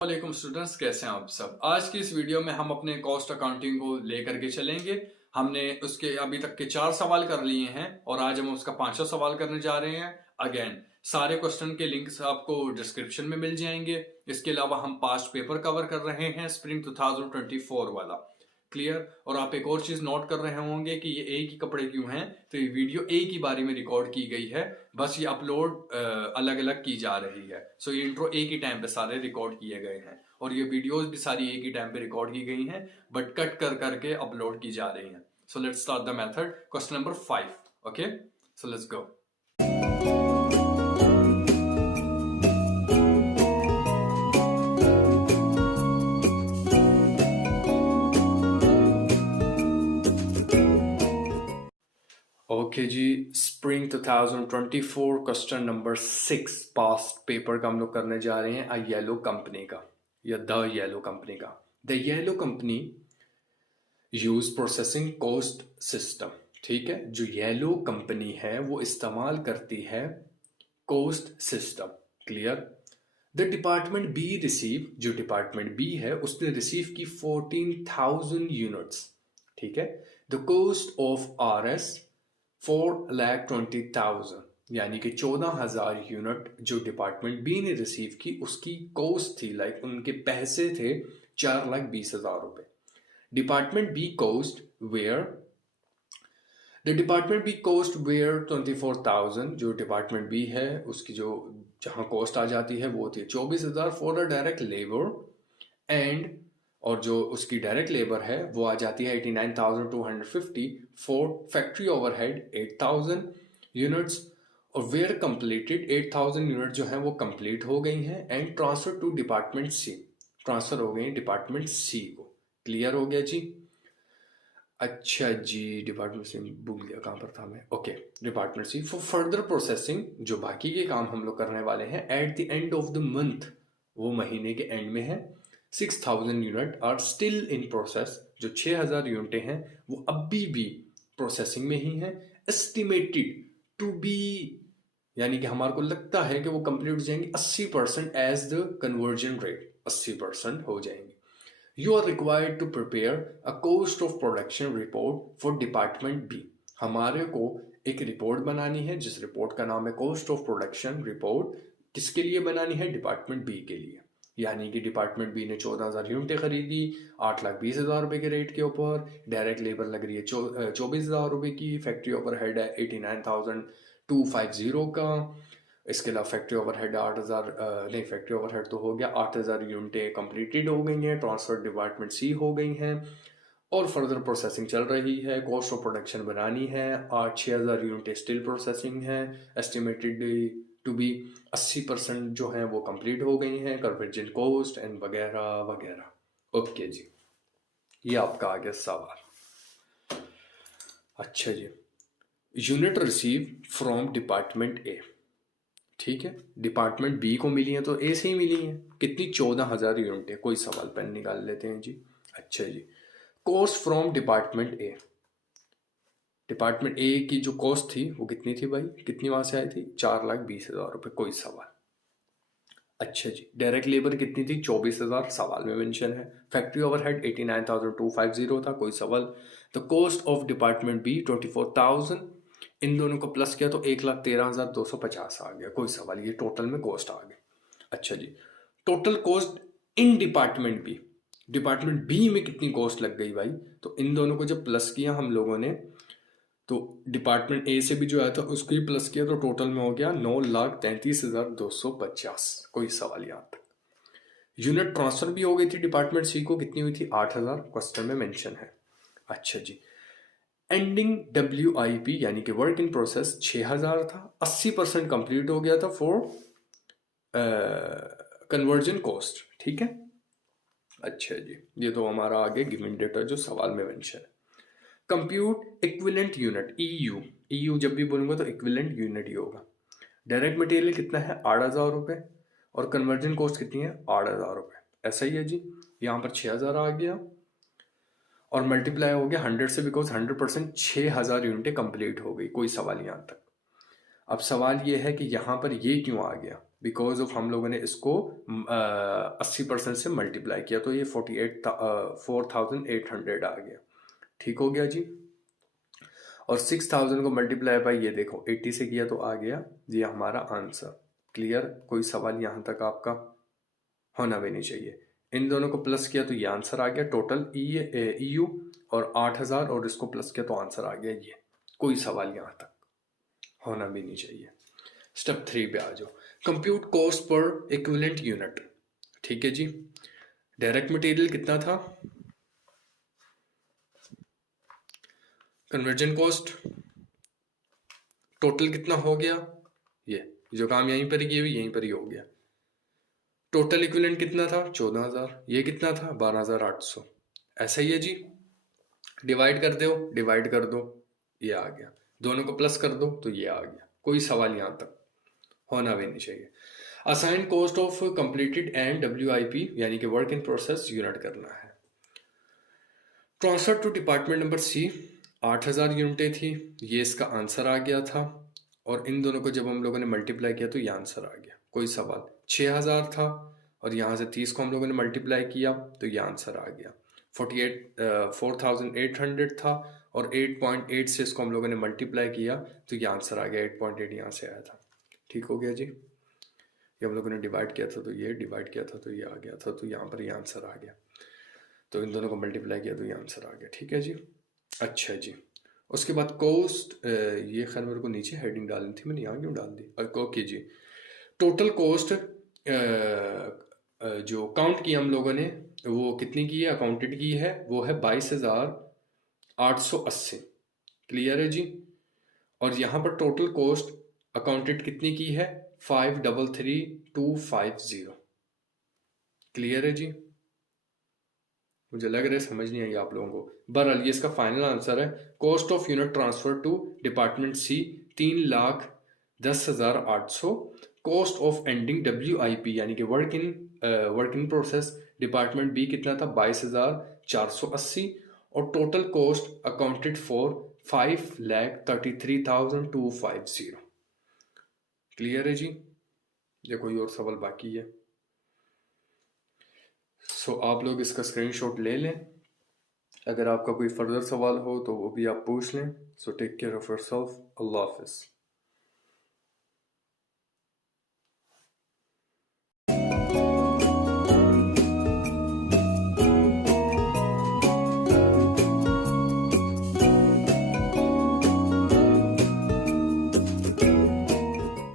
वालेकुम स्टूडेंट्स, कैसे हैं आप सब। आज की इस वीडियो में हम अपने कॉस्ट अकाउंटिंग को लेकर के चलेंगे। हमने उसके अभी तक के 4 सवाल कर लिए हैं और आज हम उसका 5वां सवाल करने जा रहे हैं। अगेन सारे क्वेश्चन के लिंक्स आपको डिस्क्रिप्शन में मिल जाएंगे। इसके अलावा हम पास्ट पेपर कवर कर रहे हैं, स्प्रिंग 2024 वाला। क्लियर। और आप एक और चीज नोट कर रहे होंगे कि ये एक ही कपड़े क्यों हैं, तो ये वीडियो एक ही बारी में रिकॉर्ड की गई है, बस ये अपलोड अलग अलग की जा रही है। सो ये इंट्रो एक ही टाइम पे सारे रिकॉर्ड किए गए हैं और ये वीडियोस भी सारी एक ही टाइम पे रिकॉर्ड की गई हैं, बट कट कर करके अपलोड की जा रही हैं। So let's start the method. Question number 5। Okay, so let's go. Okay जी, spring 2024 question number 6 past paper का हम लोग करने जा रहे हैं अ येलो कंपनी का, या द येलो कंपनी का। The yellow company use processing cost system. ठीक है, जो येलो कंपनी है वो इस्तेमाल करती है cost system. Clear. The department B receive, जो डिपार्टमेंट बी है उसने रिसीव की 14,000 यूनिट्स। ठीक है। The cost of R S 4,20,000, यानी कि 14,000 यूनिट जो डिपार्टमेंट बी ने रिसीव की उसकी कॉस्ट थी, लाइक उनके पैसे थे 4,20,000 रुपए। Department B cost were, the department B cost were 24,000, जो डिपार्टमेंट बी है उसकी जो जहां कॉस्ट आ जाती है वो थी 24,000 for a direct labour and, और जो उसकी डायरेक्ट लेबर है वो आ जाती है 89,250 फॉर फैक्ट्री ओवरहेड 8,000 यूनिट्स। और वेयर कंप्लीटेड 8,000 यूनिट जो है वो कंप्लीट हो गई हैं and transfer to department C, transfer हो गई डिपार्टमेंट सी को। क्लियर हो गया जी। अच्छा जी, डिपार्टमेंट सी भूल गया कहाँ पर था मैं। Okay, department C for further processing, जो बाकी के काम हम लोग करने वाले हैं at the end of the month, वो महीने के एंड में है। 6,000 unit are still in process, जो 6,000 यूनिटें हैं वो अभी भी प्रोसेसिंग में ही हैं। एस्टिमेटेड टू बी, यानी कि हमारे को लगता है कि वो कंप्लीट हो जाएंगे 80% एज द कन्वर्जन रेट, 80% हो जाएंगे। You are required to prepare a cost of production report for department B. हमारे को एक रिपोर्ट बनानी है जिस रिपोर्ट का नाम है कॉस्ट ऑफ प्रोडक्शन रिपोर्ट। किसके लिए बनानी है? डिपार्टमेंट बी के लिए। यानी कि डिपार्टमेंट बी ने 14,000 यूनिटें खरीदी 8,20,000 रुपए के रेट के ऊपर। डायरेक्ट लेबर लग रही है 24,000 रुपए की। फैक्ट्री ओवरहेड है 89,250 का। इसके अलावा फैक्ट्री ओवरहेड 8,000 नहीं, फैक्ट्री ओवरहेड तो हो गया 8,000 यूनिटें कंप्लीटेड हो गई हैं, ट्रांसफर डिपार्टमेंट सी हो गई हैं और फर्दर प्रोसेसिंग चल रही है। कॉस्ट ऑफ प्रोडक्शन बनानी है 6,000 यूनिटें स्टिल प्रोसेसिंग है। एस्टिमेटेड टू बी 80% जो है वो कंप्लीट हो गई हैं, कन्वर्जन कॉस्ट एंड वगैरह वगैरह। ओके जी, ये आपका आ गया सवाल। अच्छा जी, यूनिट रिसीव फ्रॉम डिपार्टमेंट ए। ठीक है, डिपार्टमेंट बी को मिली है तो ए से ही मिली है। कितनी? 14,000 यूनिट है। कोई सवाल पेन निकाल लेते हैं जी। अच्छा जी, cost from department A. Department A की जो कॉस्ट थी वो कितनी थी भाई? कितनी वहां से आई थी? 4,20,000 रुपए। कोई सवाल? अच्छा जी, डायरेक्ट लेबर कितनी थी? 24,000, सवाल में मेंशन है। फैक्ट्री ओवरहेड 89,250 था। कोई सवाल? The cost of department B 24,000, इन दोनों को प्लस किया तो 1,13,250 आ गया। कोई सवाल? ये टोटल में कॉस्ट आ गई। अच्छा जी, total cost in department B, department B में कितनी कॉस्ट लग गई भाई? तो इन दोनों को जब प्लस किया हम लोगों ने तो डिपार्टमेंट ए से भी जो आया था उसको ही प्लस किया तो टोटल में हो गया 9,33,250। कोई सवाल यहाँ तक? यूनिट ट्रांसफर भी हो गई थी डिपार्टमेंट सी को, कितनी हुई थी? 8,000, क्वेश्चन में मेंशन है। अच्छा जी, एंडिंग WIP यानी कि वर्क इन प्रोसेस 6,000 था, 80% कंप्लीट हो गया था फॉर कन्वर्जन कॉस्ट। ठीक है। अच्छा जी, ये तो हमारा आगे गिवन डेटा जो सवाल में मेंशन है। कंप्यूट इक्विवेलेंट यूनिट EU जब भी बोलूंगा तो इक्विवेलेंट यूनिट ही होगा। डायरेक्ट मटेरियल कितना है? 8,000 रुपए और कन्वर्जन कॉस्ट कितनी है? 8,000 रुपए। ऐसा ही है जी, यहाँ पर 6,000 आ गया और मल्टीप्लाई हो गया 100 से, बिकॉज 100% 6,000 यूनिटें कंप्लीट हो गई। कोई सवाल यहाँ तक? अब सवाल ये है कि यहाँ पर ये क्यों आ गया? बिकॉज ऑफ हम लोगों ने इसको 80% से मल्टीप्लाई किया, तो ये 48,4,800 आ गया। ठीक हो गया जी। और 6,000 को मल्टीप्लाई बाई ये देखो 80 से किया तो आ गया ये हमारा आंसर। क्लियर? कोई सवाल यहाँ तक आपका होना भी नहीं चाहिए। इन दोनों को प्लस किया तो ये आंसर आ गया टोटल EU और 8,000, और इसको प्लस किया तो आंसर आ गया ये। कोई सवाल यहाँ तक होना भी नहीं चाहिए। स्टेप 3 पे आ जाओ। Compute cost per equivalent unit. ठीक है जी। डायरेक्ट मटेरियल कितना था, कन्वर्जन कॉस्ट टोटल कितना हो गया, ये जो काम यहीं पर ही किए हुए यहीं पर ही हो गया। टोटल इक्विवेलेंट कितना था 14,000, ये कितना था 12,800। ऐसा ही है जी। डिवाइड कर दो, डिवाइड कर दो, ये आ गया। दोनों को प्लस कर दो तो ये आ गया। कोई सवाल यहाँ तक होना भी नहीं चाहिए। Assign cost of completed and WIP यानी कि वर्क इन प्रोसेस यूनिट करना है। Transfer to department number C 8,000 यूनिटें थी, ये इसका आंसर आ गया था। और इन दोनों को जब हम लोगों ने मल्टीप्लाई किया तो ये आंसर आ गया। कोई सवाल? 6,000 था और यहाँ से 30 को हम लोगों ने मल्टीप्लाई किया तो ये आंसर आ गया। 4,800 था और 8.8 से इसको हम लोगों ने मल्टीप्लाई किया तो ये आंसर आ गया। 8.8 यहाँ से आया था। ठीक हो गया जी। ये हम लोगों ने डिवाइड किया था तो ये, डिवाइड किया था तो ये आ गया था, तो यहाँ पर ये आंसर आ गया। तो इन दोनों को मल्टीप्लाई किया तो ये आंसर आ गया। ठीक है जी। अच्छा जी। उसके बाद कोस्ट, ये खैर मेरे को नीचे हेडिंग डालनी थी, मैंने यहाँ क्यों डाल दी। ओके जी। टोटल कॉस्ट जो काउंट की हम लोगों ने वो कितनी की है, अकाउंटेड की है, वो है 22,880। क्लियर है जी। और यहाँ पर टोटल कॉस्ट अकाउंटेड कितनी की है 533,250। क्लियर है जी। मुझे लग रहा है समझ नहीं आई आप लोगों को। बहरहाल ये इसका फाइनल आंसर है। Cost of unit transfer to department C 3,10,800। Cost of ending WIP यानी कि work in process department B कितना था 22,480। और total cost accounted for 5,33,250। Clear है जी। या कोई और सवाल बाकी है? सो आप लोग इसका स्क्रीनशॉट ले लें। अगर आपका कोई फर्दर सवाल हो तो वो भी आप पूछ लें। So take care of yourself. अल्लाह हाफिज़।